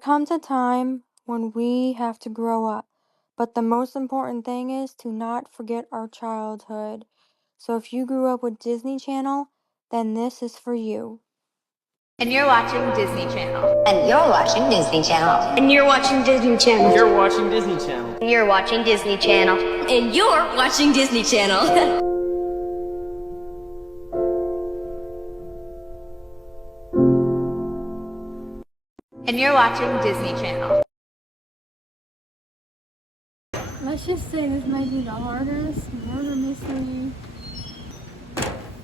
comes a time when we have to grow up, but the most important thing is to not forget our childhood. So if you grew up with Disney Channel, then this is for you. And you're watching Disney Channel. And you're watching Disney Channel. And you're watching Disney Channel. You're watching Disney Channel. And you're watching Disney Channel. And you're watching Disney Channel. And you're watching Disney Channel. Let's just say this might be the hardest murder mystery.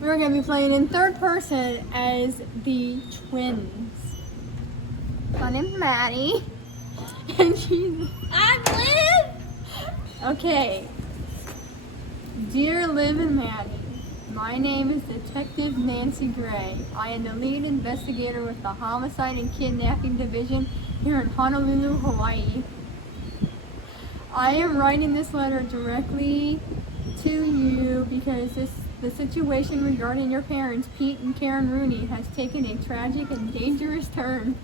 We're going to be playing in third person as the twins. My name's Maddie. And she's... I'm Liv! Okay. Dear Liv and Maddie, my name is Detective Nancy Gray. I am the lead investigator with the Homicide and Kidnapping Division here in Honolulu, Hawaii. I am writing this letter directly to you because the situation regarding your parents, Pete and Karen Rooney, has taken a tragic and dangerous turn.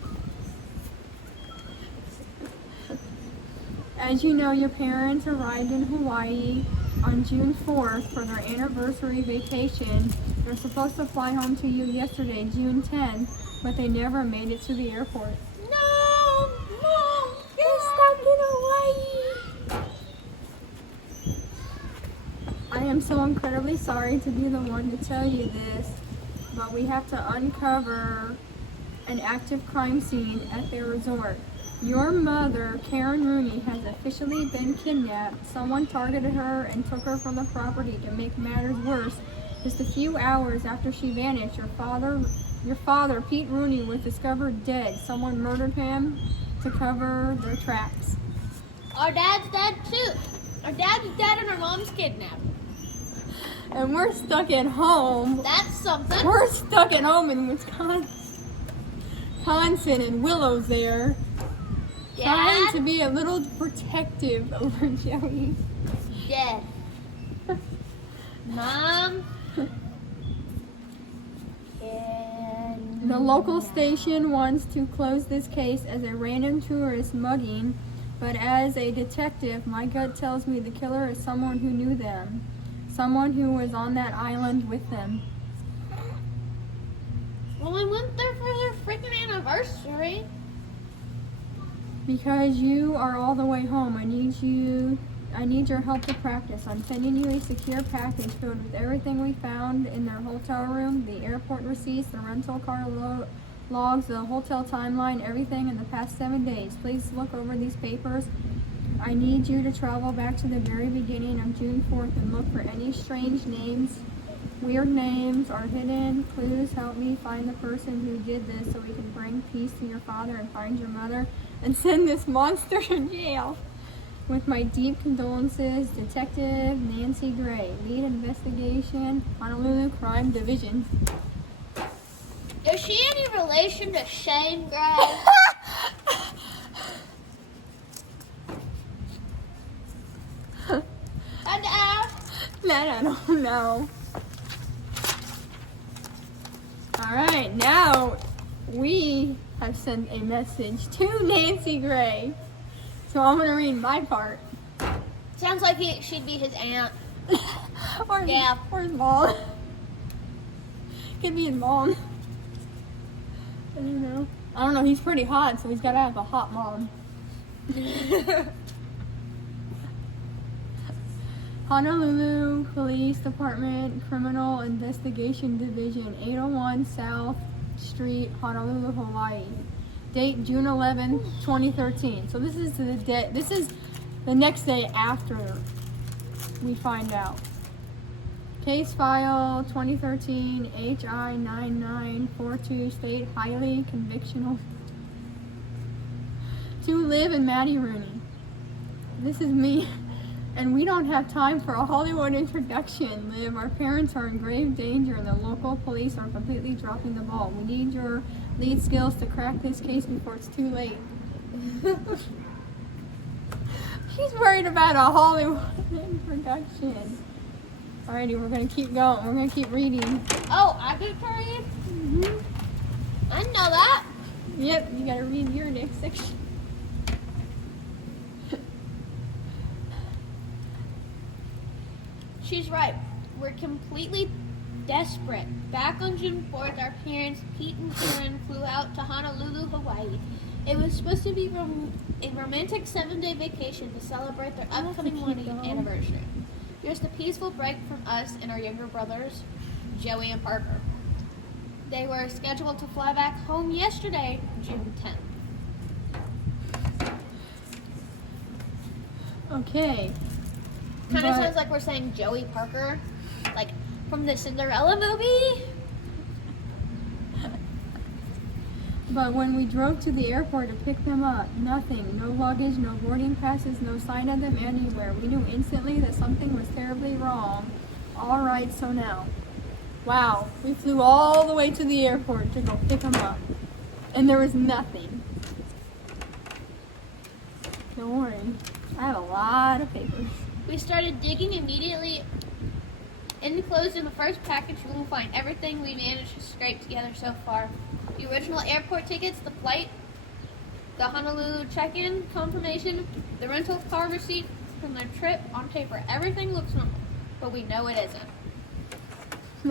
As you know, your parents arrived in Hawaii on June 4th for their anniversary vacation. They're supposed to fly home to you yesterday, June 10th, but they never made it to the airport. No! Mom! You're stuck in Hawaii! I am so incredibly sorry to be the one to tell you this, but we have to uncover an active crime scene at their resort. Your mother, Karen Rooney, has officially been kidnapped. Someone targeted her and took her from the property. To make matters worse, just a few hours after she vanished, your father, Pete Rooney, was discovered dead. Someone murdered him to cover their tracks. Our dad's dead too. Our dad's dead and our mom's kidnapped. And we're stuck at home. That's something. We're stuck at home in Wisconsin and Willow's there. Trying to be a little protective over Joey. Dead. Mom. The local station wants to close this case as a random tourist mugging, but as a detective, my gut tells me the killer is someone who knew them. Someone who was on that island with them. Well, we went there for their freaking anniversary. Because you are all the way home, I need your help to practice. I'm sending you a secure package filled with everything we found in their hotel room, the airport receipts, the rental car logs, the hotel timeline, everything in the past 7 days. Please look over these papers. I need you to travel back to the very beginning of June 4th and look for any strange names. Weird names are hidden. Clues help me find the person who did this so we can bring peace to your father and find your mother and send this monster to jail. With my deep condolences, Detective Nancy Gray, Lead Investigation, Honolulu Crime Division. Is she any relation to Shane Gray? And That I don't know. Alright, now we have sent a message to Nancy Gray. So I'm going to read my part. sounds like she'd be his aunt. Or, Yeah. or his mom. Could be his mom. I don't know. He's pretty hot, so he's got to have a hot mom. Honolulu Police Department Criminal Investigation Division, 801 South Street, Honolulu, Hawaii. Date June 11, 2013. So this is the next day after we find out. Case file 2013 HI 9942, state highly convictional. To Liv and Maddie Rooney. This is me. And we don't have time for a Hollywood introduction, Liv. Our parents are in grave danger and the local police are completely dropping the ball. We need your lead skills to crack this case before it's too late. She's worried about a Hollywood introduction. Alrighty, we're going to keep going. We're going to keep reading. Oh, I could read? Mm-hmm. I know that. Yep, you gotta read your next section. She's right. We're completely desperate. Back on June 4th, our parents, Pete and Karen, flew out to Honolulu, Hawaii. It was supposed to be a romantic 7-day vacation to celebrate their upcoming wedding anniversary. Just a peaceful break from us and our younger brothers, Joey and Parker. They were scheduled to fly back home yesterday, June 10th. Okay. Kind of sounds like we're saying Joey Parker, like from the Cinderella movie. But when we drove to the airport to pick them up, nothing. No luggage, no boarding passes, no sign of them anywhere. We knew instantly that something was terribly wrong. All right, so now. Wow, we flew all the way to the airport to go pick them up. And there was nothing. Don't worry, I have a lot of papers. We started digging immediately. Enclosed in the first package, we will find everything we managed to scrape together so far. The original airport tickets, the flight, the Honolulu check-in confirmation, the rental car receipt from their trip on paper. Everything looks normal, but we know it isn't.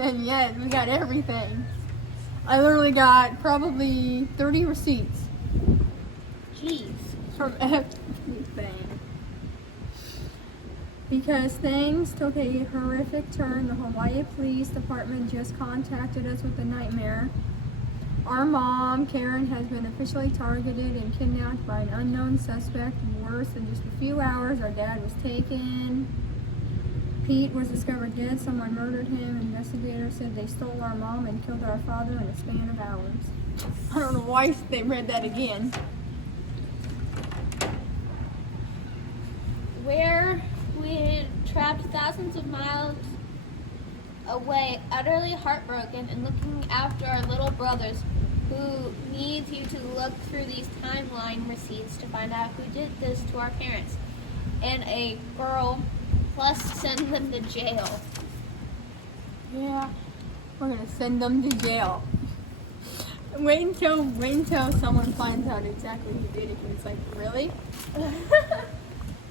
And yet, we got everything. I literally got probably 30 receipts Jeez. from everything. Because things took a horrific turn, the Hawaii Police Department just contacted us with a nightmare. Our mom, Karen, has been officially targeted and kidnapped by an unknown suspect. Worse than just a few hours, our dad was taken. Pete was discovered dead. Someone murdered him. Investigators said they stole our mom and killed our father in a span of hours. I don't know why they read that again. Where we had trapped thousands of miles away, utterly heartbroken and looking after our little brothers, who needs you to look through these timeline receipts to find out who did this to our parents and a girl, plus send them to jail. Yeah, we're gonna send them to jail. Wait until someone finds out exactly who did it. It's like, really?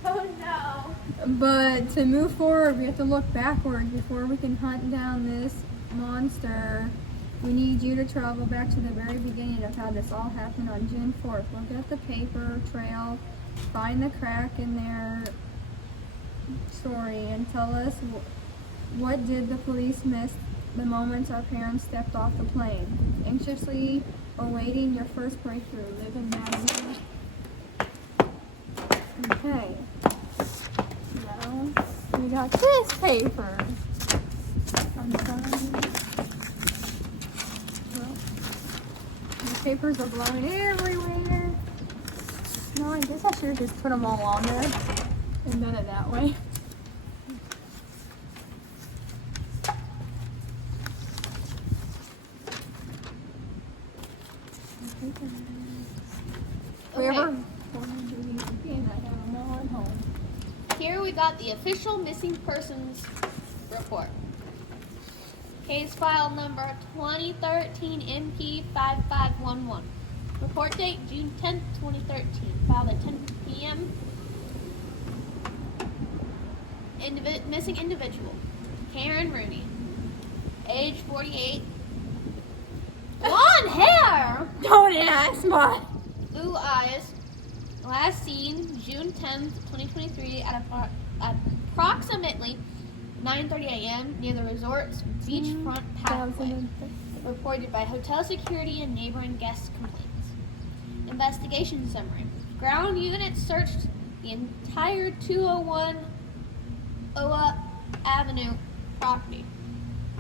Oh no. But to move forward, we have to look backward before we can hunt down this monster. We need you to travel back to the very beginning of how this all happened on June 4th. Look at the paper trail, find the crack in their story, and tell us what did the police miss the moment our parents stepped off the plane. Anxiously awaiting your first breakthrough. Live in magazine. Okay. Now we got this paper. I'm sorry. Well, these papers are blowing everywhere. No, I guess I should have just put them all on there and done it that way. Here we got the official missing persons report. Case file number 2013 MP 5511. Report date June 10th, 2013. Filed at 10 p.m. Missing individual. Karen Rooney. Age 48. Blonde hair! Don't ask my. Blue eyes. Last seen June 10th, 2023 at approximately 9:30 a.m. near the resort's beachfront pathway. Reported by hotel security and neighboring guest complaints. Investigation summary. Ground units searched the entire 201 Oa Avenue property.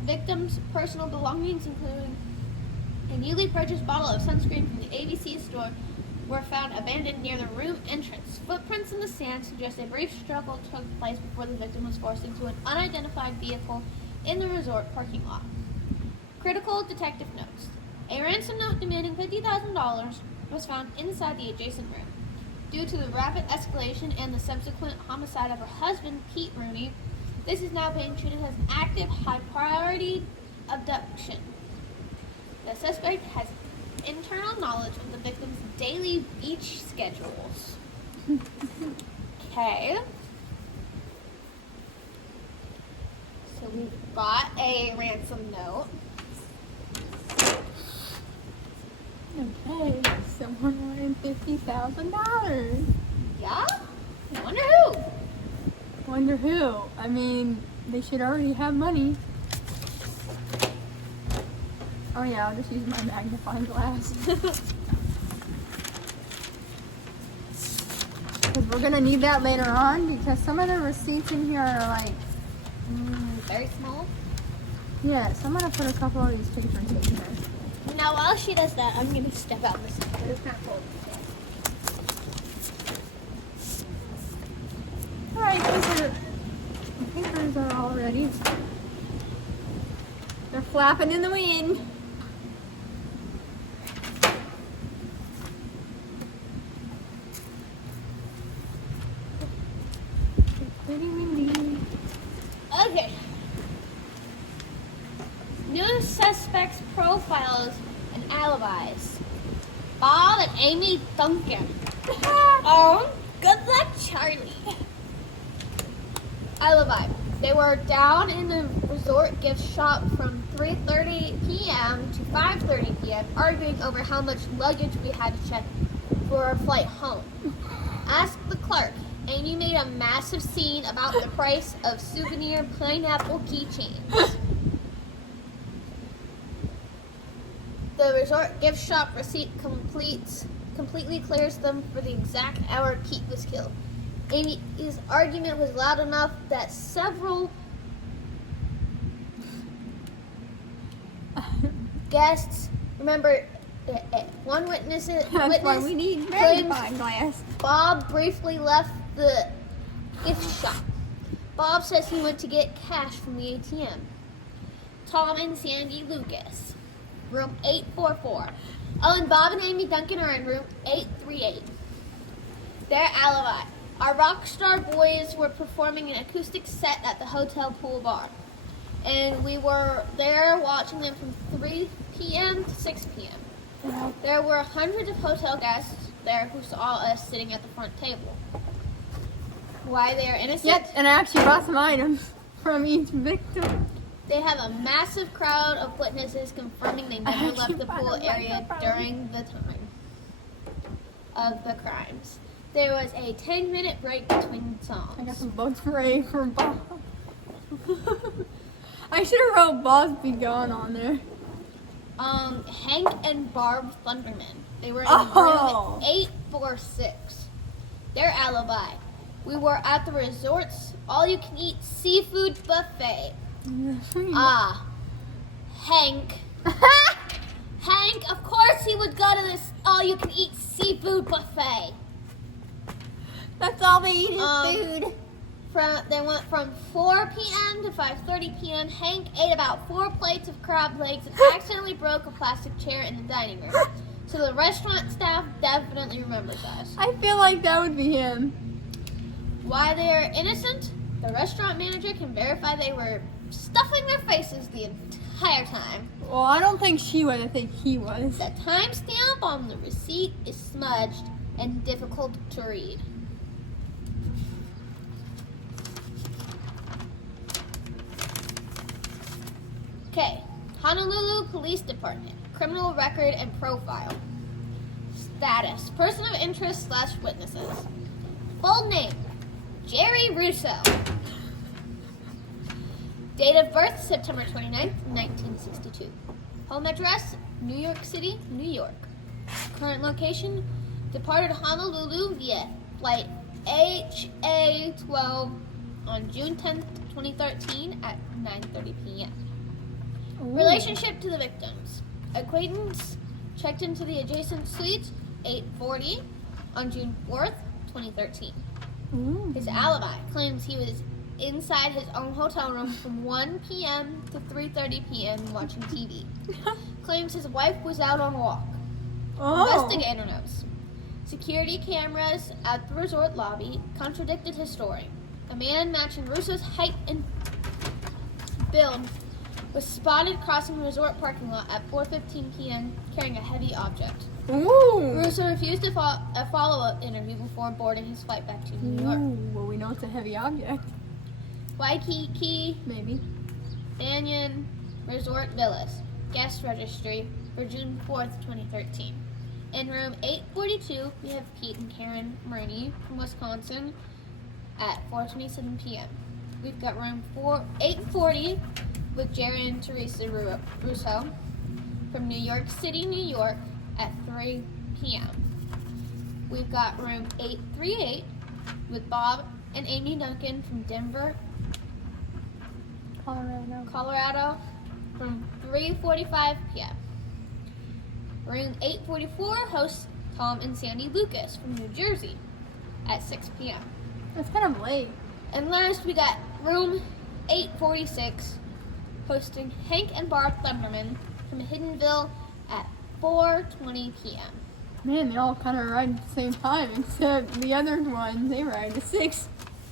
Victims' personal belongings, including a newly purchased bottle of sunscreen from the ABC store, were found abandoned near the room entrance. Footprints in the sand suggest a brief struggle took place before the victim was forced into an unidentified vehicle in the resort parking lot. Critical detective notes. A ransom note demanding $50,000 was found inside the adjacent room. Due to the rapid escalation and the subsequent homicide of her husband, Pete Rooney, this is now being treated as an active, high-priority abduction. The suspect has internal knowledge of the victim's daily beach schedules. Okay. So we've got a ransom note. Okay, someone wanted $50,000. Yeah? I wonder who. Wonder who? I mean, they should already have money. Oh yeah, I'll just use my magnifying glass. Because we're gonna need that later on, because some of the receipts in here are like, Very small. yeah, so I'm gonna put a couple of these pictures in here. Now while she does that, I'm gonna step out this way. It's not cold. Alright, the papers are all ready. They're flapping in the wind. It's pretty windy. Okay. New suspects' profiles and alibis. Bob and Amy Duncan. Oh, good luck, Charlie. Alibi. They were down in the resort gift shop from 3:30 p.m. to 5:30 p.m. arguing over how much luggage we had to check for our flight home. Ask the clerk. Amy made a massive scene about the price of souvenir pineapple keychains. The resort gift shop receipt completely clears them for the exact hour Pete was killed. Amy's argument was loud enough that several guests remember. One witness That's why we need claims magnifying glass. Bob briefly left the gift shop. Bob says he went to get cash from the ATM. Tom and Sandy Lucas, room 844. Oh, and Bob and Amy Duncan are in room 838. Their alibi. Our rock star boys were performing an acoustic set at the hotel pool bar. And we were there watching them from 3 p.m. to 6 p.m. There were hundreds of hotel guests there who saw us sitting at the front table. Why they are innocent? Yep, and I actually brought some items from each victim. They have a massive crowd of witnesses confirming they never left the pool area during the time of the crimes. There was a 10-minute break between I got songs. some bug spray for Bob. I should have wrote Bob's Be Gone on there. Hank and Barb Thunderman. They were in Oh. room 846. Their alibi. We were at the resort's all-you-can-eat seafood buffet. Ah, Hank. Hank, of course he would go to this all-you-can-eat seafood buffet. That's all they eat is food. They went from 4 p.m. to 5:30 p.m. Hank ate about 4 plates of crab legs and accidentally broke a plastic chair in the dining room. So the restaurant staff definitely remembers us. I feel like that would be him. Why they are innocent? The restaurant manager can verify they were stuffing their faces the entire time. Well, I don't think she was. I think he was. The timestamp on the receipt is smudged and difficult to read. Okay, Honolulu Police Department, criminal record and profile. Status, person of interest / witnesses. Full name, Jerry Russo. Date of birth, September 29th, 1962. Home address, New York City, New York. Current location, departed Honolulu via flight HA-12 on June 10th, 2013 at 9:30 p.m. Relationship to the victims. Acquaintance checked into the adjacent suite 840 on June 4th, 2013. Ooh. His alibi claims he was inside his own hotel room from 1 p.m. to 3:30 p.m. watching TV. Claims his wife was out on a walk. Oh. Investigator notes. Security cameras at the resort lobby contradicted his story. A man matching Russo's height and build was spotted crossing the resort parking lot at 4:15 p.m. carrying a heavy object. Ooh. Russo refused a follow-up interview before boarding his flight back to New York. Well, we know it's a heavy object. Waikiki Maybe. Banyan Resort Villas, guest registry for June 4th, 2013. In room 842, we have Pete and Karen Rooney from Wisconsin at 4:27 p.m. We've got room 840 with Jerry and Teresa Russo from New York City, New York at 3 p.m. We've got room 838 with Bob and Amy Duncan from Denver, Colorado from 3:45 p.m. Room 844 hosts Tom and Sandy Lucas from New Jersey at 6 p.m. That's kind of late. And last, we got room 846 hosting Hank and Barb Thunderman from Hiddenville at 4:20 p.m. Man, they all kind of arrived at the same time, except the other one, they arrived at 6.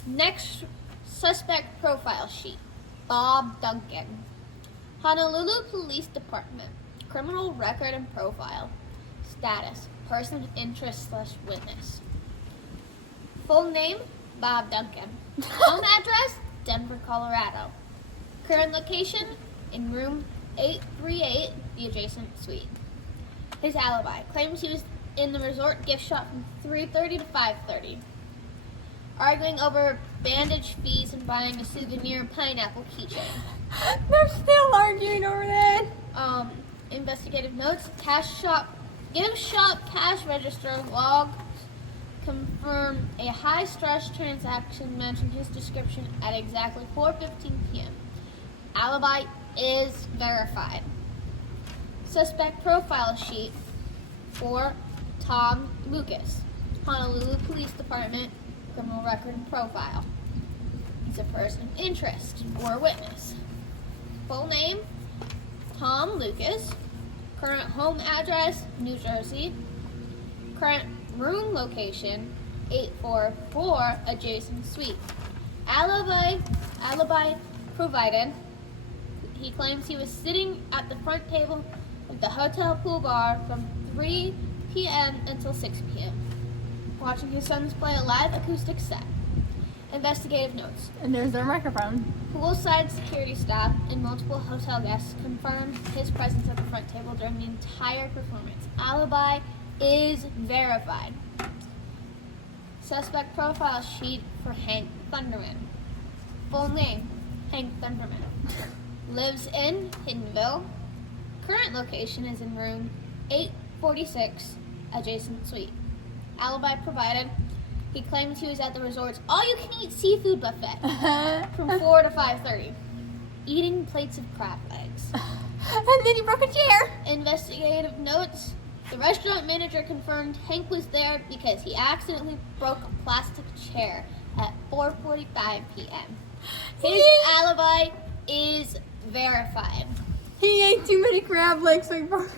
Next, suspect profile sheet. Bob Duncan. Honolulu Police Department. Criminal record and profile. Status. Person of interest / witness. Full name, Bob Duncan. Home address, Denver, Colorado. Current location, in room 838, the adjacent suite. His alibi. Claims he was in the resort gift shop from 3:30 to 5:30. Arguing over bandage fees and buying a souvenir pineapple keychain. They're still arguing over that. Investigative notes. Gift shop cash register log confirm a high-stress transaction matching his description at exactly 4:15 p.m. Alibi is verified. Suspect profile sheet for Tom Lucas, Honolulu Police Department, criminal record and profile. He's a person of interest or witness. Full name, Tom Lucas. Current home address, New Jersey. Current room location, 844 adjacent suite. Alibi provided. He claims he was sitting at the front table of the hotel pool bar from 3 p.m. until 6 p.m. watching his sons play a live acoustic set. Investigative notes. And there's their microphone. Poolside security staff and multiple hotel guests confirmed his presence at the front table during the entire performance. Alibi is verified. Suspect profile sheet for Hank Thunderman. Full name, Hank Thunderman. Lives in Hiddenville. Current location is in room 846, adjacent suite. Alibi provided. He claims he was at the resort's all-you-can-eat seafood buffet from 4 to 5:30, eating plates of crab legs. And then he broke a chair. Investigative notes. The restaurant manager confirmed Hank was there because he accidentally broke a plastic chair at 4:45 p.m. His alibi is verified. He ate too many crab legs, so he broke.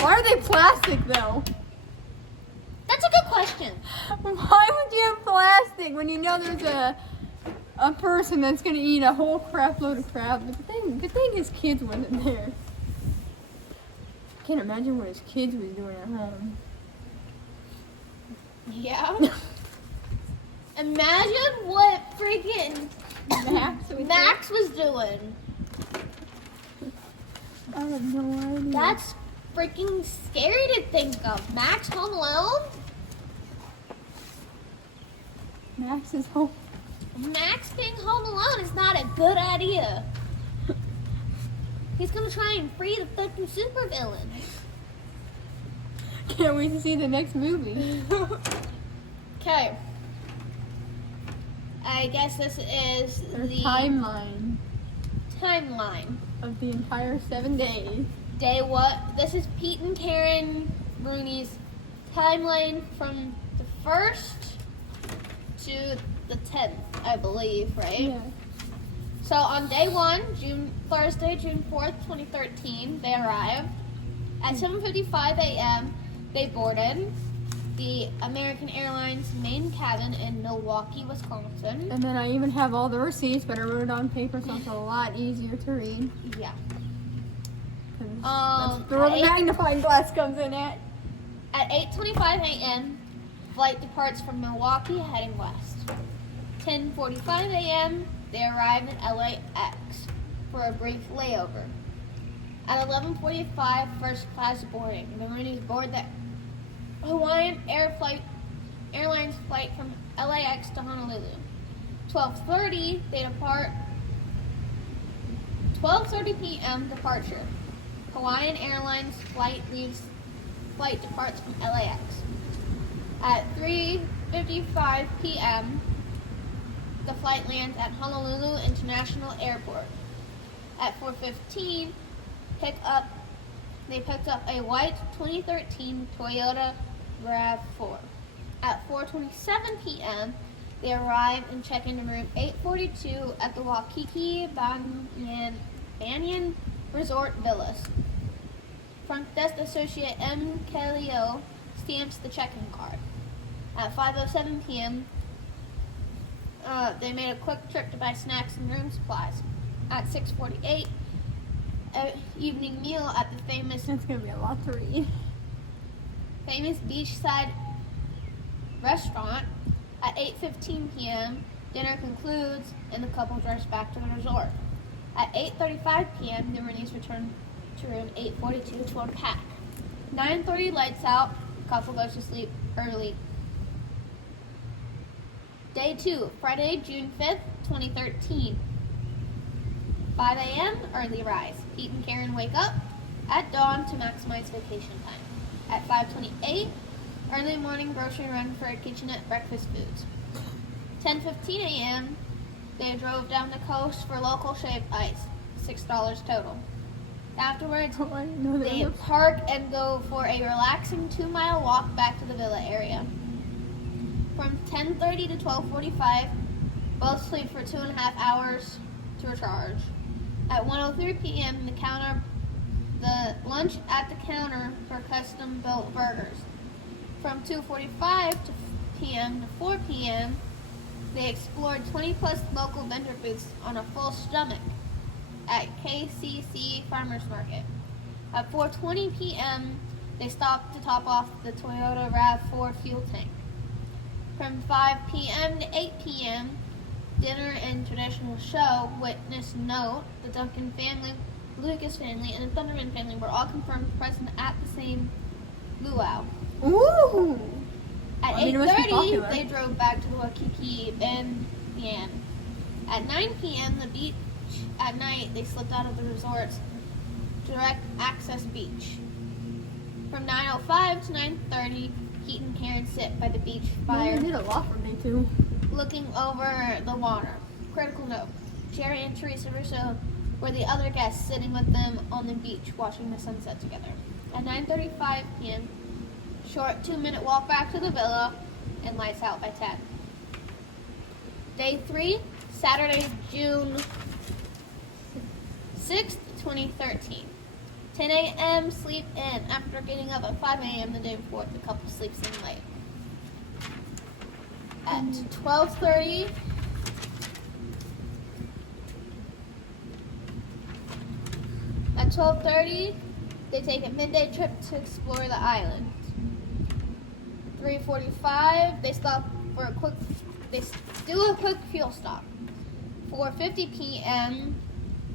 Why are they plastic, though? That's a good question. Why would you have plastic when you know there's a person that's going to eat a whole crap load of crab? Good thing his kids wasn't there. I can't imagine what his kids was doing at home. Yeah. Imagine what freaking Max was doing. I have no idea. That's freaking scary to think of. Max home alone? Max is home. Max being home alone is not a good idea. He's gonna try and free the fucking supervillain. Can't wait to see the next movie. Okay. I guess this is Their the timeline of the entire 7 days. Day what? This is Pete and Karen Rooney's timeline from the 1st to the 10th, I believe, right? Yeah. So on day 1, Thursday, June 4th, 2013, they arrived. At 7:55 a.m., they boarded. the American Airlines main cabin in Milwaukee, Wisconsin. And then I even have all the receipts, but I wrote it on paper, so it's a lot easier to read. Yeah. 'Cause that's where the magnifying glass comes in at. At 8:25 a.m., flight departs from Milwaukee heading west. 10:45 a.m., they arrived in LAX for a brief layover. At 11:45, first class boarding. The Marines board the Hawaiian Airlines flight from LAX to Honolulu. 12:30, they depart. 12:30 p.m. departure. Hawaiian Airlines flight departs from LAX. At 3:55 p.m., the flight lands at Honolulu International Airport. At 4:15, they picked up a white 2013 Toyota RAV4. At 4:27 p.m., they arrived and checked into room 842 at the Waikiki Banyan Resort Villas. Front desk associate M. Kelly-O stamps the check-in card. At 5:07 p.m., they made a quick trip to buy snacks and room supplies. At 6:48, an evening meal at the famous It's gonna be a lot to read. beachside restaurant. At 8:15 p.m., dinner concludes and the couple drives back to the resort. At 8:35 p.m., the Marines return to room 842 to unpack. 9:30 lights out, the couple goes to sleep early. Day 2, Friday, June 5th, 2013. 5 a.m., early rise. Pete and Karen wake up at dawn to maximize vacation time. At 5:28, early morning grocery run for a kitchenette breakfast foods. 10:15 a.m., they drove down the coast for local shaved ice, $6 total. Afterwards, they park and go for a relaxing 2-mile walk back to the villa area. From 10:30 to 12:45, both sleep for 2.5 hours to recharge. At 1:03 p.m., the lunch at the counter for custom-built burgers. From 2:45 p.m. to 4 p.m., they explored 20-plus local vendor booths on a full stomach at KCC Farmers Market. At 4:20 p.m., they stopped to top off the Toyota RAV4 fuel tank. From 5 p.m. to 8 p.m., dinner and traditional show. Witness note: the Duncan family, Lucas family, and the Thunderman family were all confirmed present at the same luau. Ooh! At 8:30, they drove back to the Waikiki Banyan. At 9 p.m., the beach. At night, they slipped out of the resort's direct access beach. From 9:05 to 9:30, Pete and Karen sit by the beach fire. They did a lot for day 2. Looking over the water. Critical note: Jerry and Teresa Russo were the other guests sitting with them on the beach watching the sunset together. At 9:35 p.m., short 2-minute walk back to the villa, and lights out by 10. Day 3, Saturday, June 6th, 2013. 10 a.m. sleep in. After getting up at 5 a.m. the day before, the couple sleeps in late. At 12:30, they take a midday trip to explore the island. 3:45, they stop for a quick. They do a quick fuel stop. 4:50 p.m.,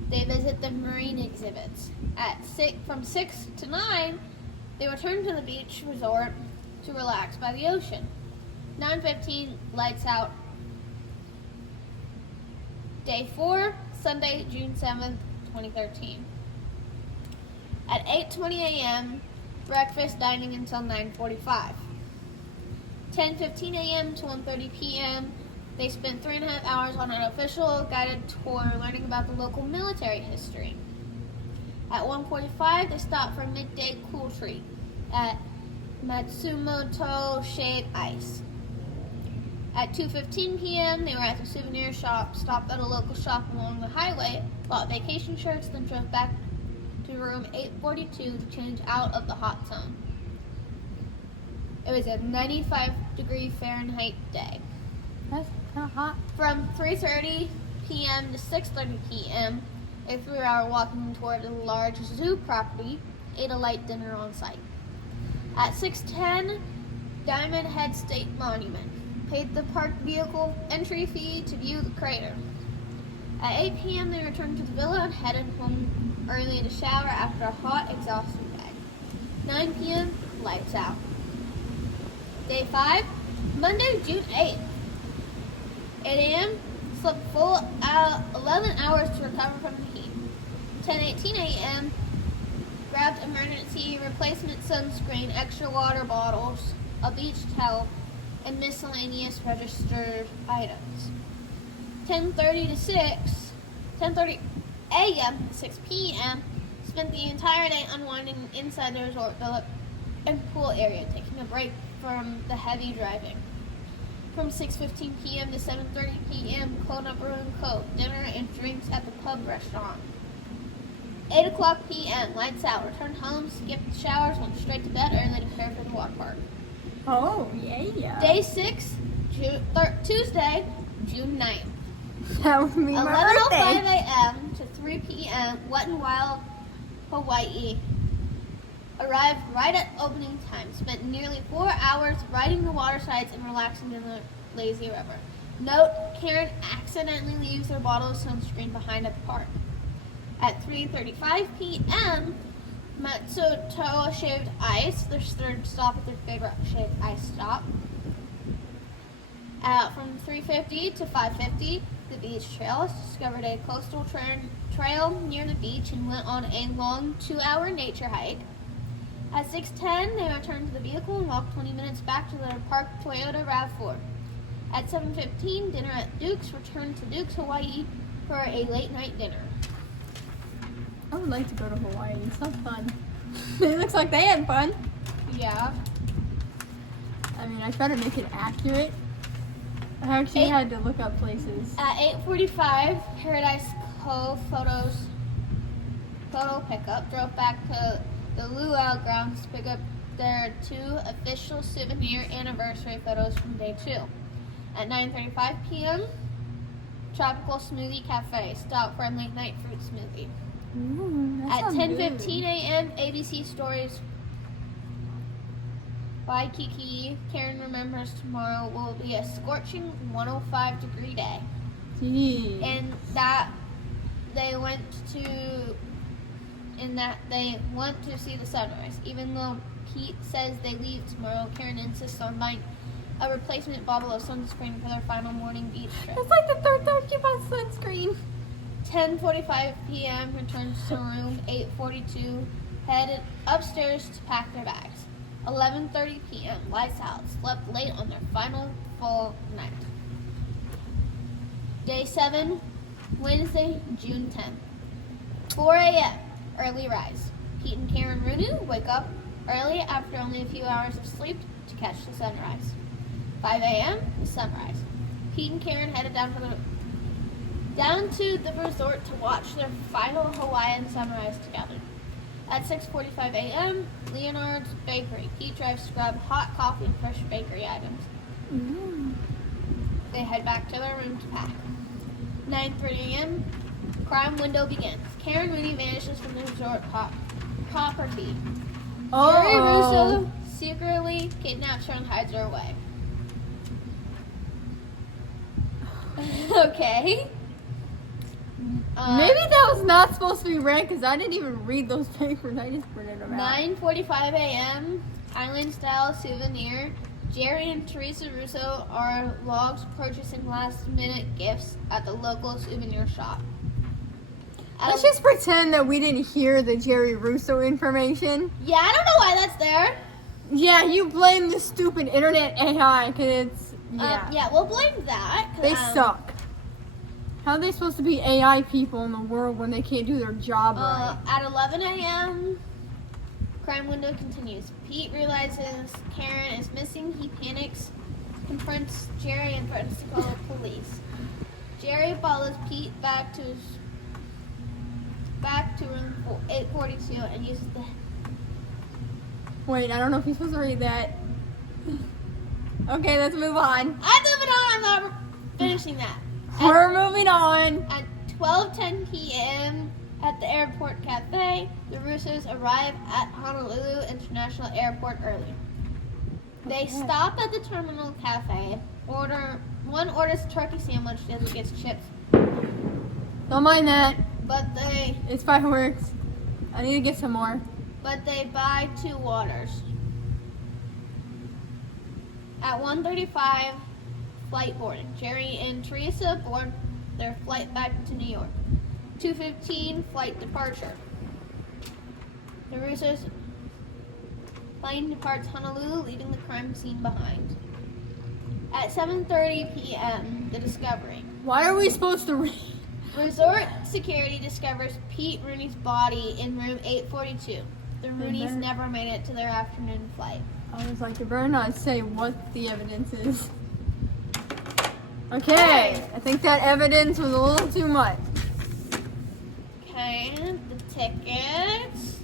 they visit the marine exhibits. From 6 to 9, they return to the beach resort to relax by the ocean. 9:15, lights out. Day 4, Sunday, June 7th, 2013. At 8:20 a.m., breakfast, dining until 9:45. 10:15 a.m. to 1:30 p.m., they spent 3.5 hours on an official guided tour learning about the local military history. At 1:45, they stopped for a midday cool treat at Matsumoto Shaved Ice. At 2:15 p.m., they were at the souvenir shop, stopped at a local shop along the highway, bought vacation shirts, then drove back to room 842 to change out of the hot zone. It was a 95-degree Fahrenheit day. That's kind of hot. From 3:30 p.m. to 6:30 p.m., a 3-hour walking tour of the large zoo property, ate a light dinner on site. At 6:10, Diamond Head State Monument. Paid the park vehicle entry fee to view the crater. At 8 p.m., they returned to the villa and headed home early to shower after a hot, exhausting day. 9 p.m., lights out. Day 5, Monday, June 8th. 8 a.m., slept full 11 hours to recover from the heat. 10:18 a.m., grabbed emergency replacement sunscreen, extra water bottles, a beach towel, and miscellaneous registered items. 10:30 a.m. to 6 p.m. Spent the entire day unwinding inside the resort villa and pool area, taking a break from the heavy driving. From 6:15 p.m. to 7:30 p.m., cold up room coat, dinner and drinks at the pub restaurant. 8 o'clock p.m., lights out, returned home, skipped showers, went straight to bed early to prepare for the water park. Oh, yeah. Day 6, Tuesday, June 9th. That would be my 11:05 birthday. a.m. to 3 p.m., Wet n Wild, Hawaii. Arrived right at opening time. Spent nearly 4 hours riding the water slides and relaxing in the lazy river. Note, Karen accidentally leaves her bottle of sunscreen behind at the park. At 3:35 p.m., Matsutoa Shaved Ice, their third stop at their favorite shaved ice stop. From 3:50 to 5:50, the beach trails discovered a coastal trail near the beach and went on a long 2-hour nature hike. At 6:10, they returned to the vehicle and walked 20 minutes back to their parked Toyota RAV4. At 7:15, dinner at Duke's, returned to Duke's, Hawaii for a late night dinner. I would like to go to Hawaii. It sounds fun. It looks like they had fun. Yeah. I mean, I try to make it accurate. I actually had to look up places. At 8:45, Paradise Cove photo pickup drove back to the luau grounds to pick up their 2 official souvenir anniversary photos from day 2. At 9:35 p.m., Tropical Smoothie Cafe, stop for a late night fruit smoothie. Ooh, that At sounds 10:15 good. a.m., ABC Stories by Kiki. Karen remembers tomorrow will be a scorching 105-degree day. Gee. And that they want to see the sunrise. Even though Pete says they leave tomorrow, Karen insists on buying a replacement bottle of sunscreen for their final morning beach trip. It's like the third time you bought sunscreen. 10:45 p.m. returns to room. 8:42 headed upstairs to pack their bags. 11:30 p.m. lights out. Slept late on their final full night. Day 7, Wednesday, June 10th. 4 a.m. early rise. Pete and Karen Rooney wake up early after only a few hours of sleep to catch the sunrise. 5 a.m. the sunrise. Pete and Karen headed down to the resort to watch their final Hawaiian sunrise together. At 6:45 a.m., Leonard's Bakery. Pete drives to grab hot coffee and fresh bakery items. They head back to their room to pack. 9:30 a.m., crime window begins. Karen Rooney vanishes from the resort property. Jerry Russo secretly kidnaps her and hides her away. Okay. Maybe that was not supposed to be read because I didn't even read those papers. I just printed them out. 9:45 a.m. Island-style souvenir. Jerry and Teresa Russo are logged purchasing last-minute gifts at the local souvenir shop. Let's just pretend that we didn't hear the Jerry Russo information. Yeah, I don't know why that's there. Yeah, you blame the stupid internet AI because it's... Yeah, we'll blame that. They suck. How are they supposed to be AI people in the world when they can't do their job right? At 11 a.m., crime window continues. Pete realizes Karen is missing. He panics, confronts Jerry, and threatens to call the police. Jerry follows Pete back to room 842 and uses the... Wait, I don't know if you're supposed to read that. Okay, let's move on. I'm moving on. I'm not finishing that. We're moving on. At 12:10 p.m. at the airport cafe, the Russos arrive at Honolulu International Airport early. They stop at the terminal cafe. One orders a turkey sandwich, the other gets chips. Don't mind that. It's fireworks. I need to get some more. But they buy 2 waters. At 1:35, flight boarding. Jerry and Teresa board their flight back to New York. 2:15, flight departure. The Russos' plane departs Honolulu, leaving the crime scene behind. At 7:30 p.m., the discovery. Why are we supposed to read? Resort security discovers Pete Rooney's body in room 842. The Rooneys never made it to their afternoon flight. I was like, you better not say what the evidence is. Okay, I think that evidence was a little too much. Okay, the tickets.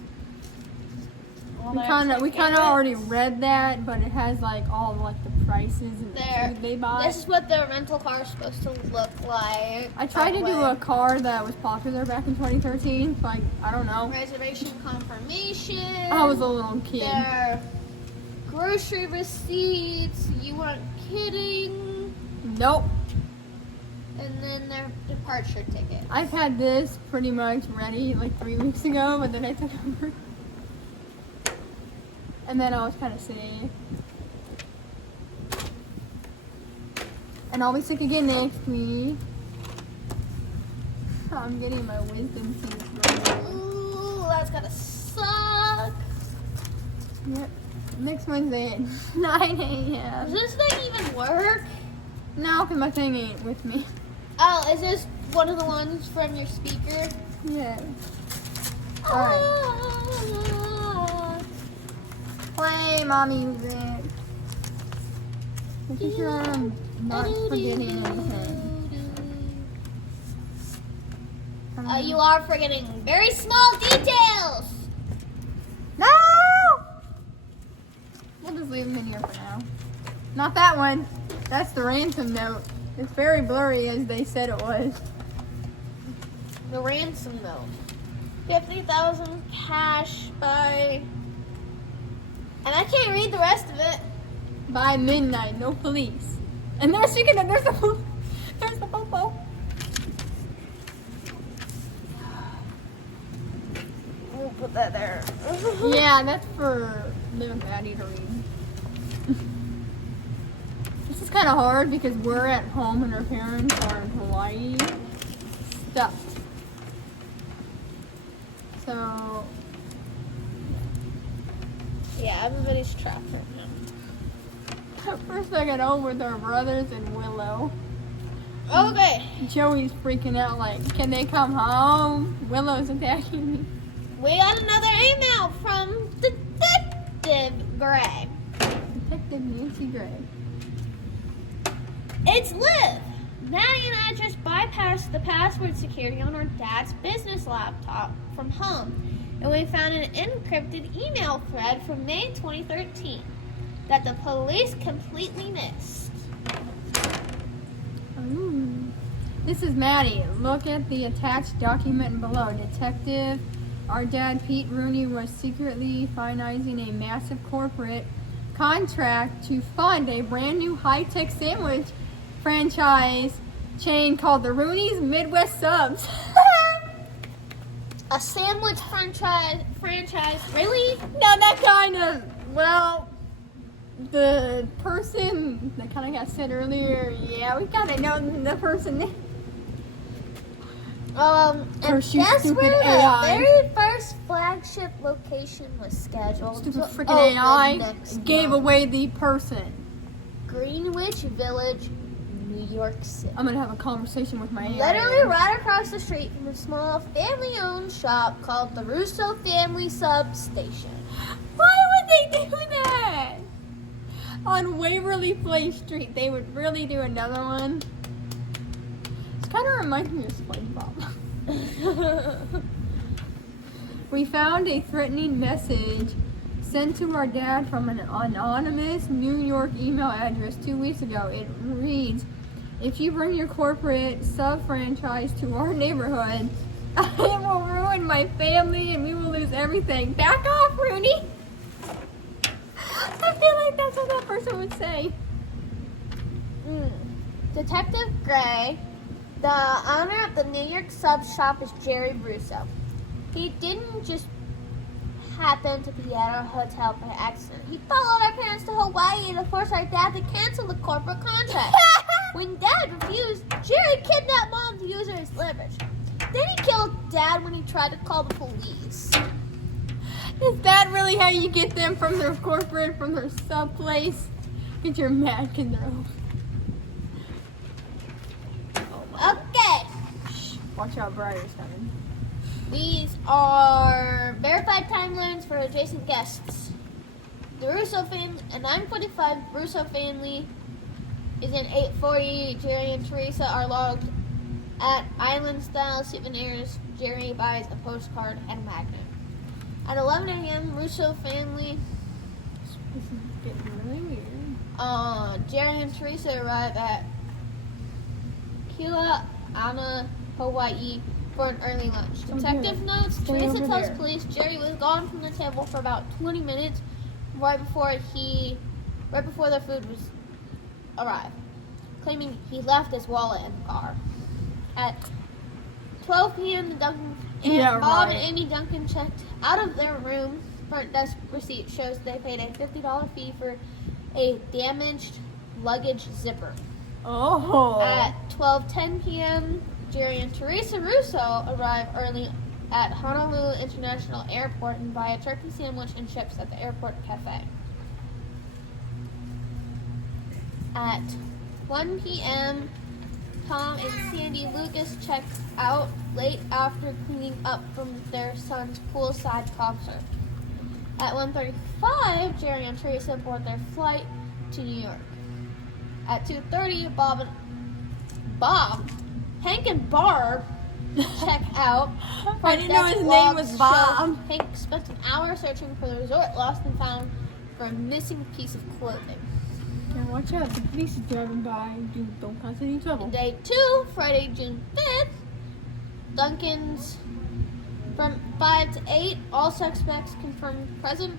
We kind of already read that, but it has like all of, like the prices and the food they buy. This is what the rental car is supposed to look like. I tried to do a car that was popular back in 2013. Like, I don't know. Reservation confirmation. I was a little kid. Their grocery receipts. You weren't kidding. Nope. And then their departure ticket. I've had this pretty much ready like 3 weeks ago, but then I took over. And then I was kind of sick. And I'll be sick again next week. I'm getting my wisdom teeth. Ooh, that's gonna suck. Yep. Next Wednesday at 9 a.m. Does this thing even work? No, because my thing ain't with me. Oh, is this one of the ones from your speaker? Yeah. Alright. Play mommy music. Making sure I'm not forgetting anything. You are forgetting very small details. No! We'll just leave them in here for now. Not that one. That's the ransom note. It's very blurry as they said it was. The ransom note. 50,000 cash by... And I can't read the rest of it. By midnight, no police. And there's the popo. We'll put that there. Yeah, that's for little Maddie to read. This is kind of hard because we're at home and our parents are in Hawaii. Stuffed. So... Yeah, everybody's trapped right now. First I got home with our brothers and Willow. Okay. Joey's freaking out like, can they come home? Willow's attacking me. We got another email from Detective Gray. Detective Nancy Gray. It's Liv. Maddie and I just bypassed the password security on our dad's business laptop from home, and we found an encrypted email thread from May 2013 that the police completely missed. Ooh. This is Maddie. Look at the attached document below. Detective, our dad Pete Rooney was secretly financing a massive corporate contract to fund a brand new high-tech sandwich franchise chain called the Rooney's Midwest Subs. A sandwich franchise? Really? No, that kind of, well, the person that kind of got said earlier, yeah, we kind of know the person. And Curse you, guess stupid where AI. the very first flagship location was scheduled? Stupid to freaking open AI next gave month. away the person. Greenwich Village, New York City. I'm gonna have a conversation with my AI. Literally right across the street from a small family-owned shop called the Russo Family Substation. Why would they do that? On Waverly Place Street, they would really do another one. This kind of reminds me of SpongeBob. We found a threatening message sent to our dad from an anonymous New York email address 2 weeks ago. It reads, if you bring your corporate sub-franchise to our neighborhood, it will ruin my family and we will lose everything. Back off, Rooney! I feel like that's what that person would say. Detective Gray, the owner of the New York sub shop, is Jerry Russo. He didn't just happen to be at our hotel by accident. He followed our parents to Hawaii to force our dad to cancel the corporate contract. When Dad refused, Jerry kidnapped Mom to use her as leverage. Then he killed Dad when he tried to call the police. Is that really how you get them from their corporate, from their sub place? Get your mad control. Okay. Shh, watch out, Briar's coming. These are verified timelines for adjacent guests. The Russo family, at 9:45, Russo family is in 8:40. Jerry and Teresa are logged at Island Style Souvenirs. Jerry buys a postcard and a magnet. At 11 a.m., Russo family, This is getting really weird. Jerry and Teresa arrive at Kila, Hawaii for an early lunch. Detective notes, Stay Teresa over tells there. police Jerry was gone from the table for about 20 minutes right before the food was arrived, claiming he left his wallet in the car. At 12 p.m., Bob and Amy Duncan checked out of their room. Front desk receipt shows they paid a $50 fee for a damaged luggage zipper. Oh. At 12:10 p.m., Jerry and Teresa Russo arrive early at Honolulu International Airport and buy a turkey sandwich and chips at the airport cafe. At 1 p.m., Tom and Sandy Lucas check out late after cleaning up from their son's poolside concert. At 1:35, Jerry and Teresa board their flight to New York. At 2:30, Hank and Barb check out. I didn't know his name was Bob. Hank spent an hour searching for the resort, lost and found for a missing piece of clothing. Now watch out, the police is driving by. Don't cause any trouble. Day 2, Friday, June 5th, Duncan's from 5 to 8, all suspects confirmed present.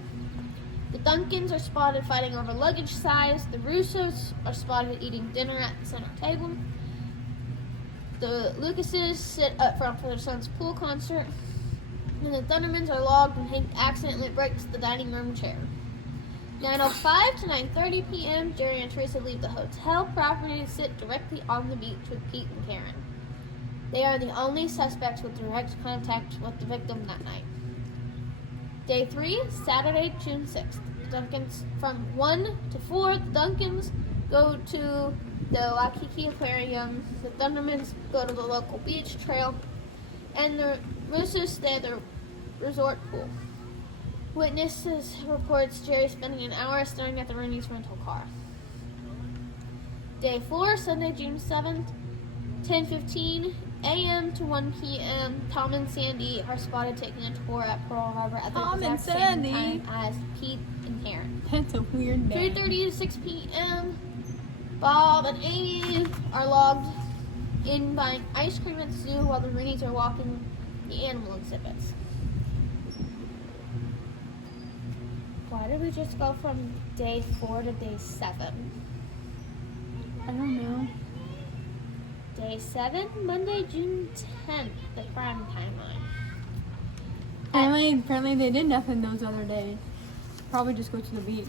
The Duncans are spotted fighting over luggage size. The Russos are spotted eating dinner at the center table. The Lucases sit up front for their son's pool concert. And the Thundermans are logged when Hank accidentally breaks the dining room chair. 9:05 to 9:30 p.m., Jerry and Teresa leave the hotel property to sit directly on the beach with Pete and Karen. They are the only suspects with direct contact with the victim that night. Day 3, Saturday, June 6th. The Duncans, from 1 to 4, the Duncans go to the Waikiki Aquarium, the Thundermans go to the local beach trail, and the Russos stay at the resort pool. Witnesses reports Jerry spending an hour staring at the Rooney's rental car. Day 4, Sunday, June 7th, 10:15 a.m. to 1 p.m. Tom and Sandy are spotted taking a tour at Pearl Harbor at the exact same time as Pete and Karen. That's a weird name. 3:30 to 6 p.m. Bob and Amy are logged in buying ice cream at the zoo while the Rooneys are walking the animal exhibits. Why did we just go from day 4 to day 7? I don't know. Day 7, Monday, June 10th, the crime timeline. Apparently they did nothing those other days. Probably just go to the beach.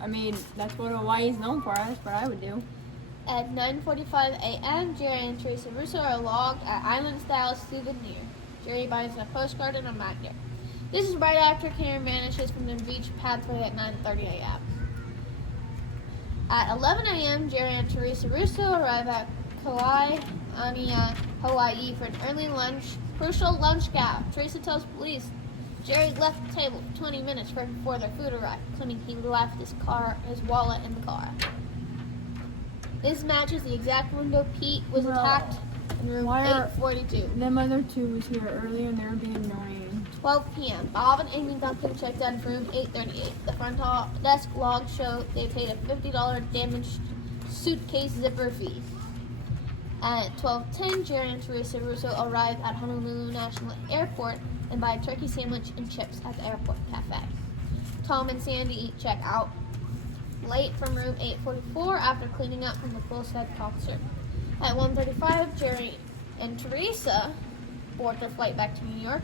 I mean, that's what Hawaii is known for. That's what I would do. At 9:45 a.m., Jerry and Teresa Russo are logged at Island Style Souvenir. Jerry buys a postcard and a magnet. This is right after Karen vanishes from the beach pathway at 9:30 a.m. At 11 a.m., Jerry and Teresa Russo arrive at Kauai, Hawaii for an early lunch, crucial lunch gap. Teresa tells police Jerry left the table for 20 minutes right before their food arrived, claiming he left his wallet in the car. This matches the exact window Pete was attacked in room 842. Them other two was here earlier and they were being annoying 12 p.m. Bob and Amy Duncan checked out of room 838. The front desk logs show they paid a $50 damaged suitcase zipper fee. At 12:10, Jerry and Teresa Russo arrived at Honolulu National Airport and buy a turkey sandwich and chips at the airport cafe. Tom and Sandy check out late from room 844 after cleaning up from the poolside concert. At 1:35, Jerry and Teresa board their flight back to New York.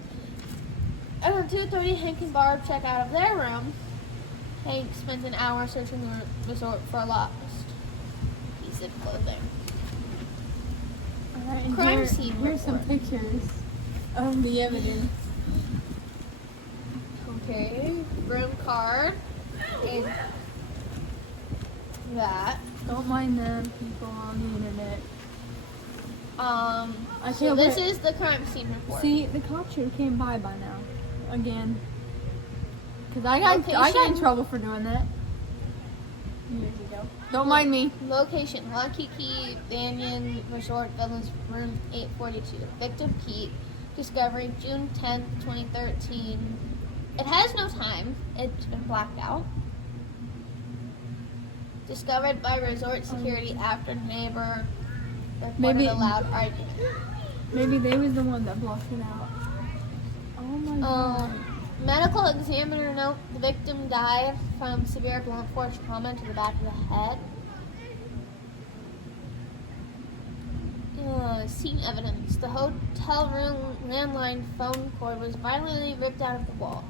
At 2:30, Hank and Barb check out of their room. Hank spent an hour searching the resort for a lost piece of clothing. Alright, and Crime scene here's some report. pictures of the evidence. Okay, room card, and that. Don't mind them people on the internet. I So can't this wait. is the crime scene report. See, the cop should have came by now. Again. Because I got in Location. trouble for doing that. Years ago. Don't mind me. Location: Waikiki Banyan Resort Villas, room 842. Victim: Pete. Discovery: June 10th, 2013. It has no time. It's been blacked out. Discovered by resort security after neighbor reported Maybe- a loud argument. Maybe they was the one that blocked it out. Oh my god. Medical examiner note: the victim died from severe blunt force trauma to the back of the head. Scene evidence: the hotel room landline phone cord was violently ripped out of the wall.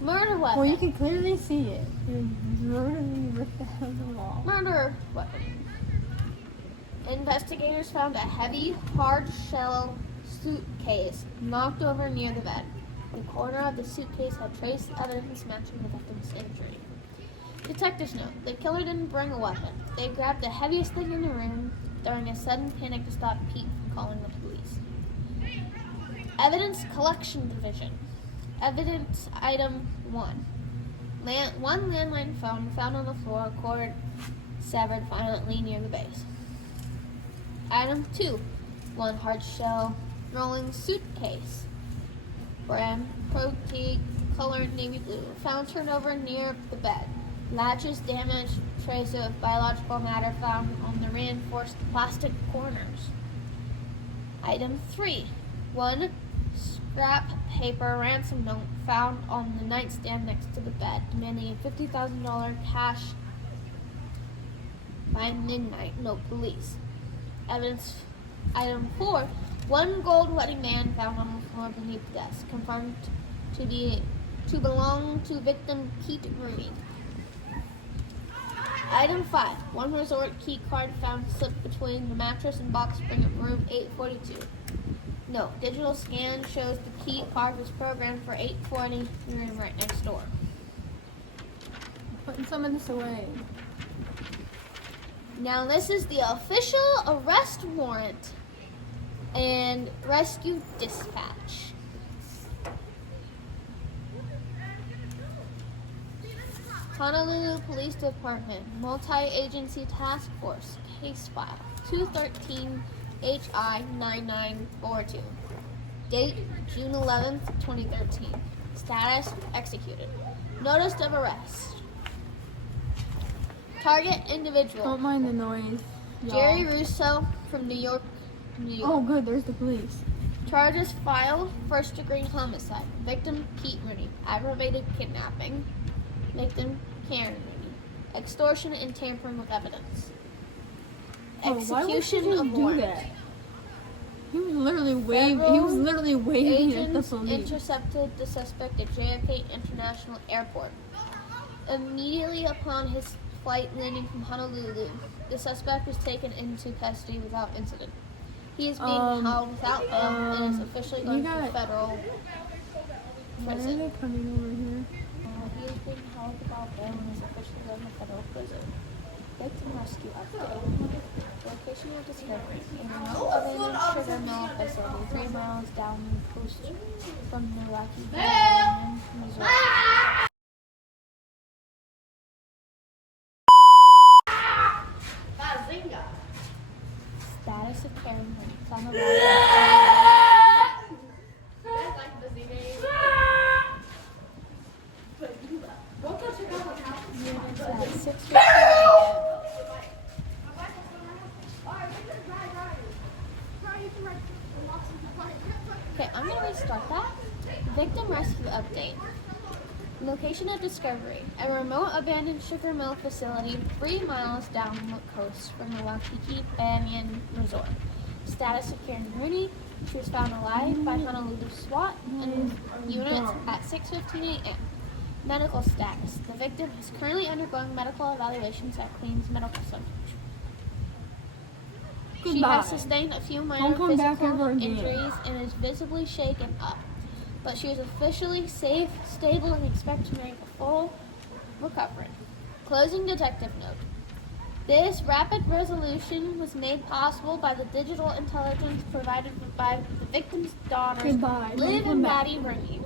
Murder weapon. Well, you can clearly see it. It was literally ripped out of the wall. Murder weapon. Investigators found a heavy, hard shell suitcase knocked over near the bed. The corner of the suitcase had trace evidence matching the victim's injury. Detectives note: the killer didn't bring a weapon. They grabbed the heaviest thing in the room during a sudden panic to stop Pete from calling the police. Evidence collection division. Evidence item 1. One landline phone found on the floor, cord severed violently near the base. Item 2. One hard shell rolling suitcase. Brand protein colored navy blue. Found turned over near the bed. Latches damaged. Trace of biological matter found on the reinforced plastic corners. Item 3. One scrap paper ransom note found on the nightstand next to the bed, demanding a $50,000 cash by midnight. Note police. Evidence item 4. One gold wedding band found on the floor beneath the desk, confirmed to belong to victim Pete Rooney. Item 5. One resort key card found slipped between the mattress and box spring of room 842. No, digital scan shows the key card was programmed for 840, the room right next door. Putting some of this away. Now this is the official arrest warrant and rescue dispatch. Honolulu Police Department, Multi-Agency Task Force, Case File 213 HI 9942. Date June 11th, 2013. Status executed. Notice of arrest. Target individual. Don't mind the noise. y'all. Jerry Russo from New York, New York. Oh, good. There's the police. Charges filed: first degree homicide. Victim Pete Rooney. Aggravated kidnapping. Victim Karen Rooney. Extortion and tampering with evidence. Oh, why would you Execution just of do warrant. that? He was literally waving. He was Federal literally waving at the Agents police. intercepted the suspect at JFK International Airport. Immediately upon his flight landing from Honolulu, the suspect was taken into custody without incident. He is being held without bail and is officially you going to got- federal Why are prison. they coming over here? He is being held without bail and is officially going to federal prison. Victim rescue update. Location of discovery. In a remote abandoned sugar mill facility 3 miles down the coast from the Rocky Mountain, Missouri. Status of Karen Lynn. Son of Victim rescue update. Location of discovery: a remote abandoned sugar mill facility 3 miles down the coast from the Waikiki Banyan Resort. Status of Karen Rooney. She was found alive by Honolulu SWAT and units at 6:15 a.m. Medical status: the victim is currently undergoing medical evaluations at Queens Medical Center. She has sustained a few minor physical injuries and is visibly shaken up, but she is officially safe, stable, and expected to make a full recovery. Closing detective note. This rapid resolution was made possible by the digital intelligence provided by the victim's daughters, Liv and Maddie Rooney.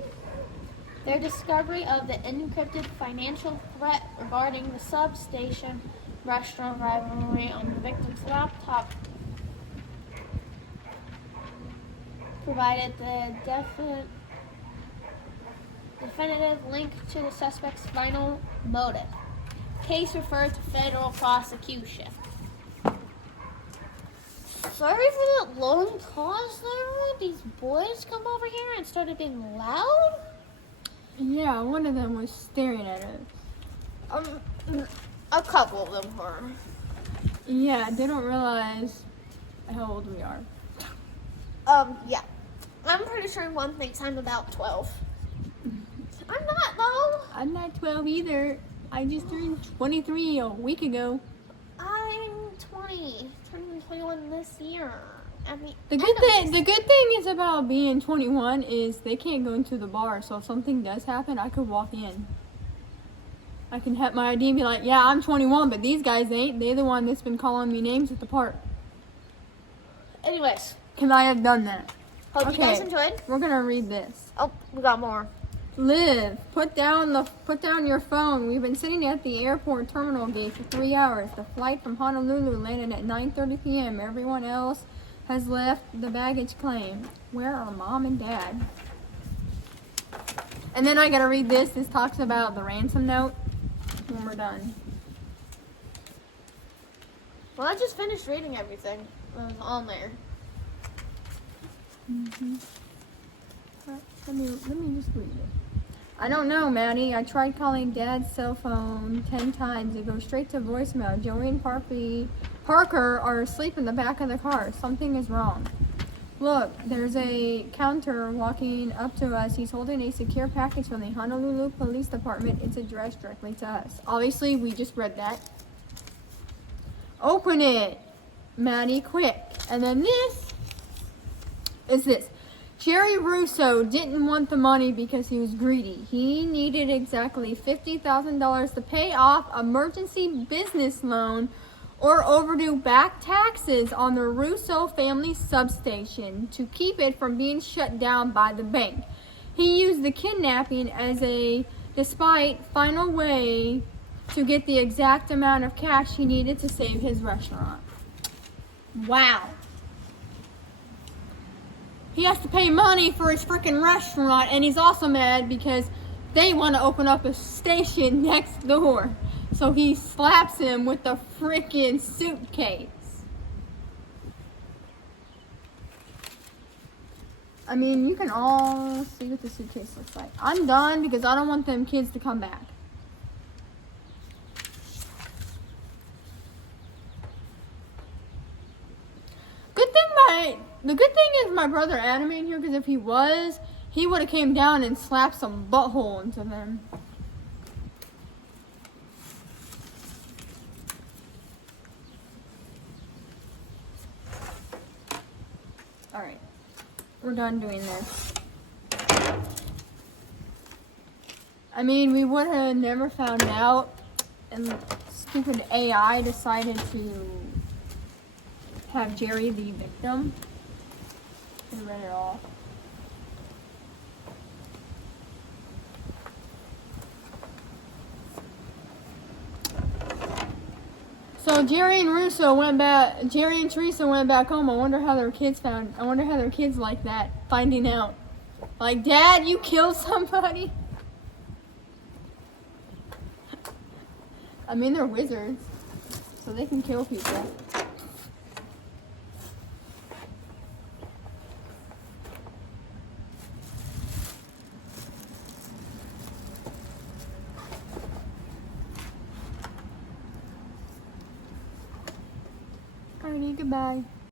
Their discovery of the encrypted financial threat regarding the substation restaurant rivalry on the victim's laptop provided the definitive link to the suspect's final motive. Case referred to federal prosecution. Sorry for that long pause there. These boys come over here and started being loud. Yeah, one of them was staring at us. A couple of them were. Yeah, they don't realize how old we are. Yeah. I'm pretty sure one thinks I'm about 12. I'm not, though. I'm not 12 either. I just turned 23 a week ago. I'm 20. Turning 21 this year. I mean, The good thing is about being 21 is they can't go into the bar. So if something does happen, I could walk in. I can have my ID and be like, yeah, I'm 21, but these guys ain't. They're the one that's been calling me names at the park. Anyways. Because I have done that. Hope you guys enjoyed. We're going to read this. Oh, we got more. Liv, put down your phone. We've been sitting at the airport terminal gate for 3 hours. The flight from Honolulu landed at 9:30 p.m. Everyone else has left the baggage claim. Where are mom and dad? And then I gotta read this. This talks about the ransom note when we're done. Well, I just finished reading everything. It was on there. Let me just read it. I don't know, Maddie. I tried calling Dad's cell phone 10 times. It goes straight to voicemail. Joey and Parker are asleep in the back of the car. Something is wrong. Look, there's a counter walking up to us. He's holding a secure package from the Honolulu Police Department. It's addressed directly to us. Obviously, we just read that. Open it, Maddie, quick. And then this is this. Jerry Russo didn't want the money because he was greedy. He needed exactly $50,000 to pay off emergency business loan or overdue back taxes on the Russo family substation to keep it from being shut down by the bank. He used the kidnapping as a despite final way to get the exact amount of cash he needed to save his restaurant. Wow. He has to pay money for his freaking restaurant, and he's also mad because they want to open up a station next door. So he slaps him with a freaking suitcase. I mean, you can all see what the suitcase looks like. I'm done because I don't want them kids to come back. The good thing is my brother Adam ain't here, because if he was, he would have came down and slapped some butthole into them. Alright, we're done doing this. I mean, we would have never found out, and stupid AI decided to have Jerry the victim. I read it all. So Jerry and Teresa went back home. I wonder how their kids like that, finding out. Like, Dad, you killed somebody? I mean, they're wizards, so they can kill people. Alrighty, goodbye.